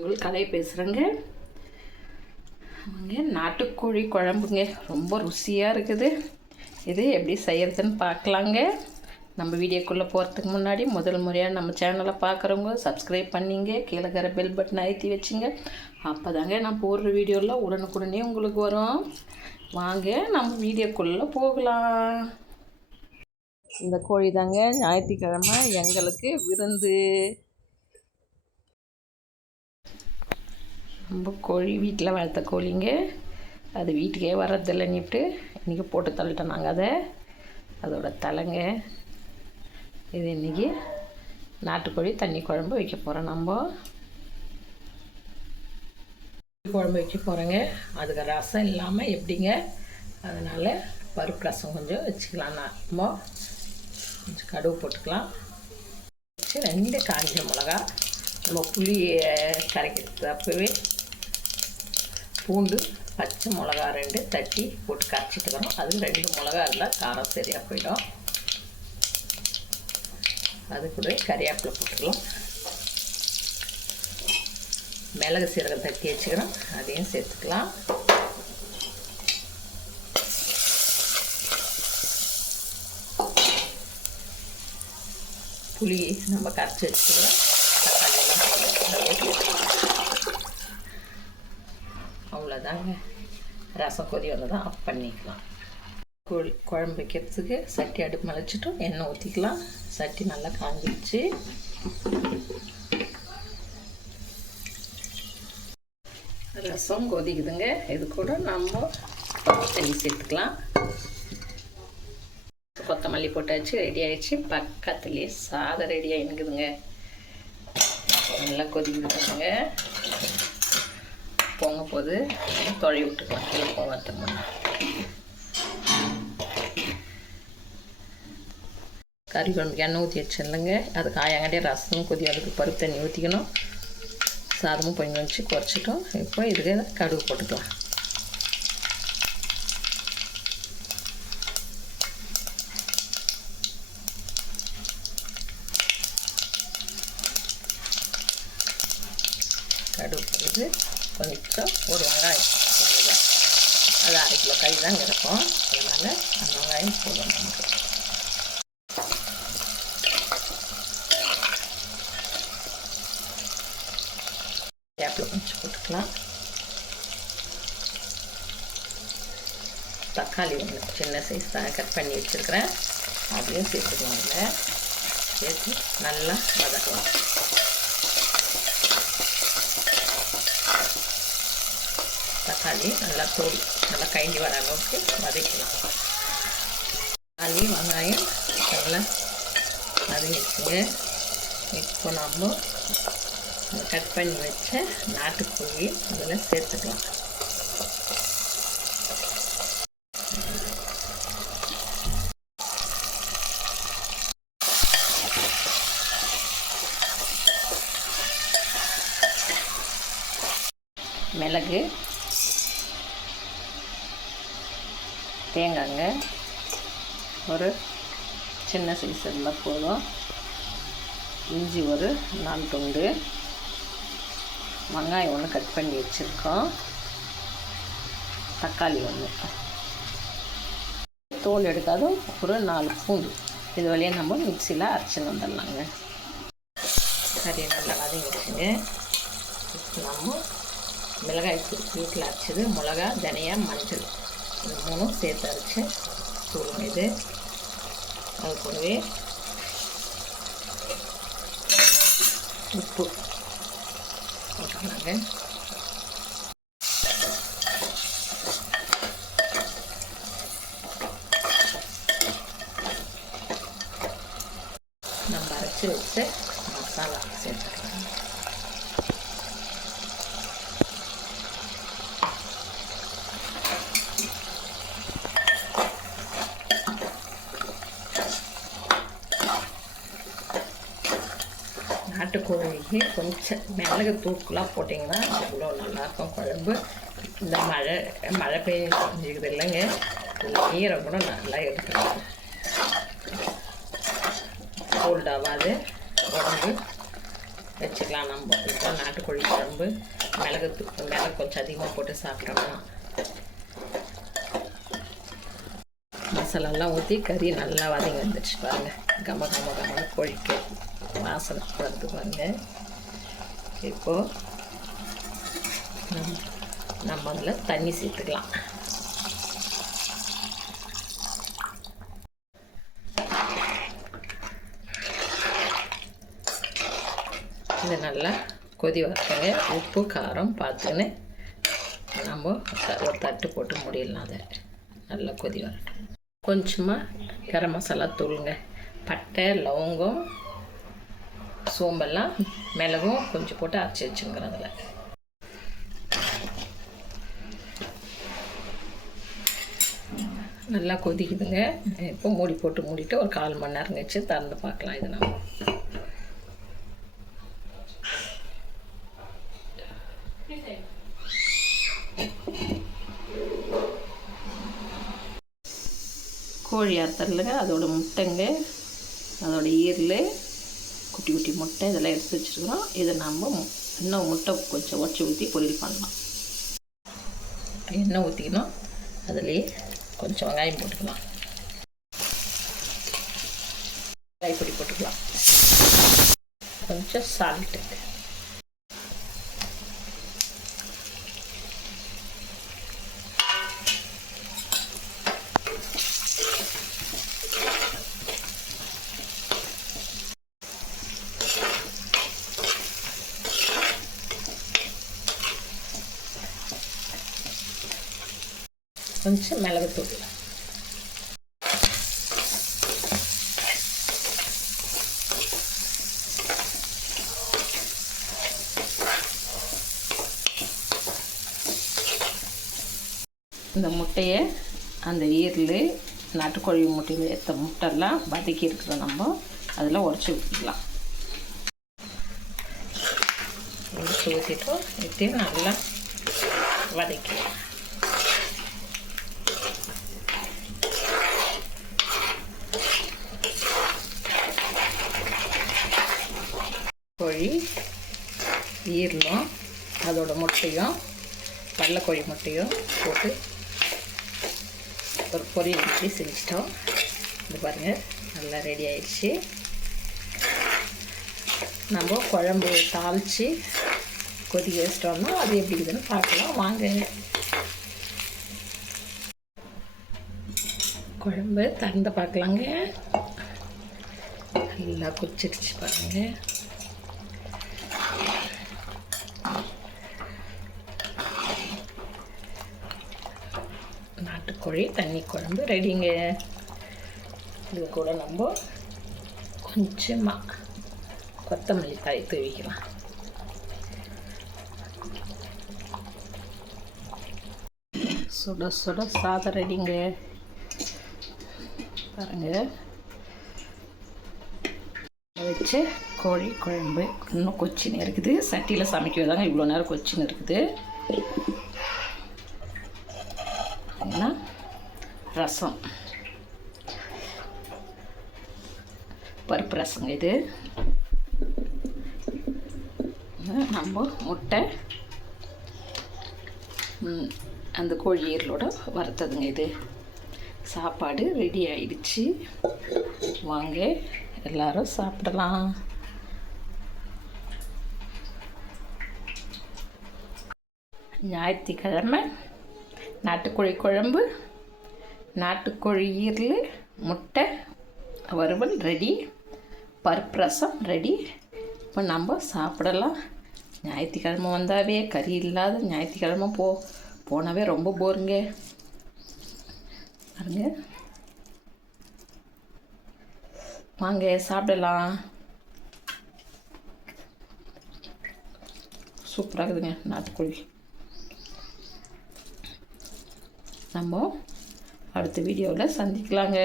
உங்களுக்கு கதை பேசுகிறேங்க அவங்க நாட்டுக்கோழி குழம்புங்க. ரொம்ப ருசியாக இருக்குது. இது எப்படி செய்கிறதுன்னு பார்க்கலாங்க. நம்ம வீடியோக்குள்ளே போகிறதுக்கு முன்னாடி முதல் முறையாக நம்ம சேனலை பார்க்குறவங்க சப்ஸ்கிரைப் பண்ணிங்க கீழே கர பெல் பட்டன் அழுத்தி வச்சுங்க. அப்போ தாங்க நான் போடுற வீடியோவில் உடனுக்குடனே உங்களுக்கு வரும். வாங்க நம்ம வீடியோக்குள்ளே போகலாம். இந்த கோழி தாங்க ஞாயிற்றுக்கிழமை எங்களுக்கு விருந்து. நம்ம கோழி வீட்டில் வளர்த்த கோழிங்க. அது வீட்டுக்கே வர்றதில்லைன்னுட்டு இன்றைக்கி போட்டு தள்ளிட்டோம் நாங்கள் அதை. அதோட தலைங்க. இது இன்றைக்கி நாட்டுக்கோழி தண்ணி குழம்பு வைக்க போகிறோம் நம்ம. குழம்பு வைக்க போகிறோங்க அதுக்கு ரசம் இல்லாமல் எப்படிங்க? அதனால் பருப்பு ரசம் கொஞ்சம் வச்சுக்கலாம் நம்ம கொஞ்சம் கடுகு போட்டுக்கலாம். வச்சு ரெண்டு காஞ்ச மிளகா. நம்ம புளி கரைக்கிறது அப்போவே பூண்டு பச்சை மிளகா ரெண்டு தட்டி போட்டு கரைச்சிட்டுக்கிறோம் அது ரெண்டு மிளகா இருந்தால் காரம் சரியாக போயிடும். அது கூட கறியாப்பில் போட்டுக்கலாம். மிளகு சீரகம் தட்டி வச்சுக்கிறோம் அதையும் சேர்த்துக்கலாம். புளி நம்ம கரைச்சி வச்சுக்கலாம். தாங்க ரசம் கொதி வந்ததான் ஆஃப் பண்ணிக்கலாம். கோழி குழம்பு வைக்கிறதுக்கு சட்டி அடுப்பு மலைச்சிட்டோம் எண்ணெய் ஊற்றிக்கலாம் சட்டி நல்லா காஞ்சிடுச்சு ரசம் கொதிக்குதுங்க இது கூட நம்ம தண்ணி சேர்த்துக்கலாம் கொத்தமல்லி போட்டாச்சு ரெடி ஆயிடுச்சு பக்கத்துலேயே சாதம் ரெடி ஆகினுக்குதுங்க நல்லா கொதிக்குதுங்க பொங்க போது தொழி விட்டுக்கலாம் கீழே போகிறதுக்கு கறி குழம்புக்கு எண்ணெய் ஊற்றி வச்சிடலங்க அது காயாங்காட்டியே ரசமும் கொதி அதுக்கு பருப்பு தண்ணி ஊற்றிக்கணும் சாதமும் கொஞ்சம் வச்சு குறைச்சிட்டோம். இப்போ இதுக்கு கடுகு போட்டுக்கலாம். கடுகு போட்டு கொஞ்சம் ஒரு வெங்காயம் கொஞ்சம் அது அரை கிலோ கை தான் இருக்கும் அதனால் அந்த வெங்காயம் போதும் நமக்கு. கேப்பில் கொஞ்சம் போட்டுக்கலாம். தக்காளி ஒன்று சின்ன சைஸ் தான் கட் பண்ணி வச்சுருக்கிறேன். அதையும் சேர்த்துக்கலாம் அதில் சேர்த்து நல்லா வதக்கலாம். தக்காளி நல்லா தோல் நல்லா கைண்டி வர அளவுக்கு வதக்கலாம் தக்காளி வெங்காயம் நல்லா வதங்கிடுச்சுங்க. இப்போ நம்ம கட் பண்ணி வச்ச நாட்டுக்கோழி அதில் சேர்த்துக்கலாம். மிளகு தேங்காய்ங்க. ஒரு சின்ன சைஸ் இருந்தால் போதும். இஞ்சி ஒரு நாலு துண்டு. வெங்காயம் ஒன்று கட் பண்ணி வச்சுருக்கோம். தக்காளி ஒன்று தோல் எடுக்காத ஒரு நாலு பூண்டு. இது வழியாக நம்ம மிக்சியில் அரைச்சின்னு வந்துடலாங்க. சரி நல்லா வதங்கிடுச்சுங்க இப்போ நம்ம மிளகாய் வீட்டில் அரைச்சது மிளகா தனியா மஞ்சள். மூணும் சேர்த்து அரைச்சி தூளும் இது. அது கூடவே உப்பு போட்டுக்கலாங்க. நம்ம அரைச்சி வச்ச மசாலா சேர்த்துக்கலாம். நாட்டுக்கோழிக்கு கொஞ்சம் மிளகு தூக்கெலாம் போட்டிங்கன்னா அவ்வளோ நல்லாயிருக்கும் குழம்பு. இந்த மழை மழை பெய்ஞ்சிக்குது இல்லைங்க. ஈரம் கூட நல்லா எடுத்துக்கலாம் கோல்ட் ஆகாது உடம்பு வச்சுக்கலாம் நம்ம. இப்போ நாட்டுக்கோழி குழம்பு. மிளகு தூ- மிளகு கொஞ்சம் அதிகமாக போட்டு சாப்பிட்டோம்னா மசாலாலாம் ஊற்றி கறி நல்லா வதங்கி வந்துடுச்சு பாருங்கள் கம கம கம கோழிக்கு. வாசனை வருது பாருங்க. இப்போது நம்ம நம்ம அதில் தண்ணி சேர்த்துக்கலாம். இது நல்லா கொதி வரத்துங்க உப்பு காரம் பார்த்துன்னு நம்ம ஒரு தட்டு போட்டு முடியலாம் அதை. நல்லா கொதி வரட்டும். கொஞ்சமாக கரம் மசாலா தூளுங்க. பட்டை லவங்கம் சோம்பெல்லாம் மிளகும் கொஞ்சம் போட்டு அரைச்சி வச்சுங்கிறேன் அதில் நல்லா கொதிக்குதுங்க. இப்போ மூடி போட்டு மூடிட்டு ஒரு கால் மணி நேரம் கழிச்சு திறந்து பார்க்கலாம் இது நம்ம. கோழி அறுத்தரலுங்க அதோட முட்டைங்க அதோட ஈரல் குட்டி குட்டி முட்டை இதெல்லாம் எடுத்து வச்சுருக்குறோம். இதை நம்ம மு- இன்னும் முட்டை கொஞ்சம் உடச்சி ஊற்றி பொரியல் பண்ணலாம். எண்ணெய் ஊற்றிக்கணும் அதுலேயே கொஞ்சம் வெங்காயம் போட்டுக்கலாம். வெங்காயப்பொடி போட்டுக்கலாம். கொஞ்சம் சால்ட்டு கொஞ்சம் மிளகுத்தூள். இந்த முட்டையை அந்த ஈரல் நாட்டுக்கோழி முட்டையில் ஏற்ற முட்டைலாம் வதக்கி இருக்கிற நம்ம அதில் உடச்சி ஊற்றிக்கலாம் உடச்சி ஊற்றிட்டு ஊற்றி நல்லா வதக்கலாம் கோழி ஈரலும் அதோட முட்டையும் வெள்ளைக்கோழி முட்டையும் போட்டு ஒரு பொரியல் மாதிரி செஞ்சிட்டோம். இது பாருங்கள் நல்லா ரெடி ஆயிடுச்சு. நம்ம குழம்பு தாளித்து கொதிக்க வச்சிட்டோம்னா அது எப்படி இருக்குதுன்னு பார்க்கலாம். வாங்க. குழம்பு திறந்து பார்க்கலாங்க. நல்லா கொச்சிடுச்சு பாருங்கள் கோழி தண்ணி குழம்பு ரெடிங்க இது கூட நம்ம கொஞ்சமாக கொத்தமல்லி தாய் தூவிக்கலாம். சுட சுட சாதம் ரெடிங்க. பாருங்க. வச்சு கோழி குழம்பு இன்னும் கொச்சின்னு இருக்குது. சட்டியில் சமைக்கிறதாங்க இவ்வளோ நேரம் கொச்சின்னு இருக்குது. ஏன்னா ரசம். பருப்பு ரசங்க இது. நம்ம முட்டை. அந்த கோழி ஈரலோட வறுத்ததுங்க இது. சாப்பாடு ரெடி ஆயிடுச்சு. வாங்க எல்லாரும் சாப்பிடலாம். ஞாயிற்றுக்கிழமை நாட்டுக்கோழி குழம்பு. நாட்டுக்கோழி ஈரல் முட்டை வறுவல் ரெடி பருப்பு ரசம் ரெடி இப்போ நம்ம சாப்பிடலாம். ஞாயிற்றுக்கிழமை வந்தாவே கறி இல்லாத ஞாயிற்றுக்கிழமை போ போனாவே ரொம்ப போருங்க பாருங்க. வாங்க சாப்பிடலாம். சூப்பராக இருக்குதுங்க நாட்டுக்கோழி. நம்ம அடுத்த வீடியோவில் சந்திக்கலாங்க.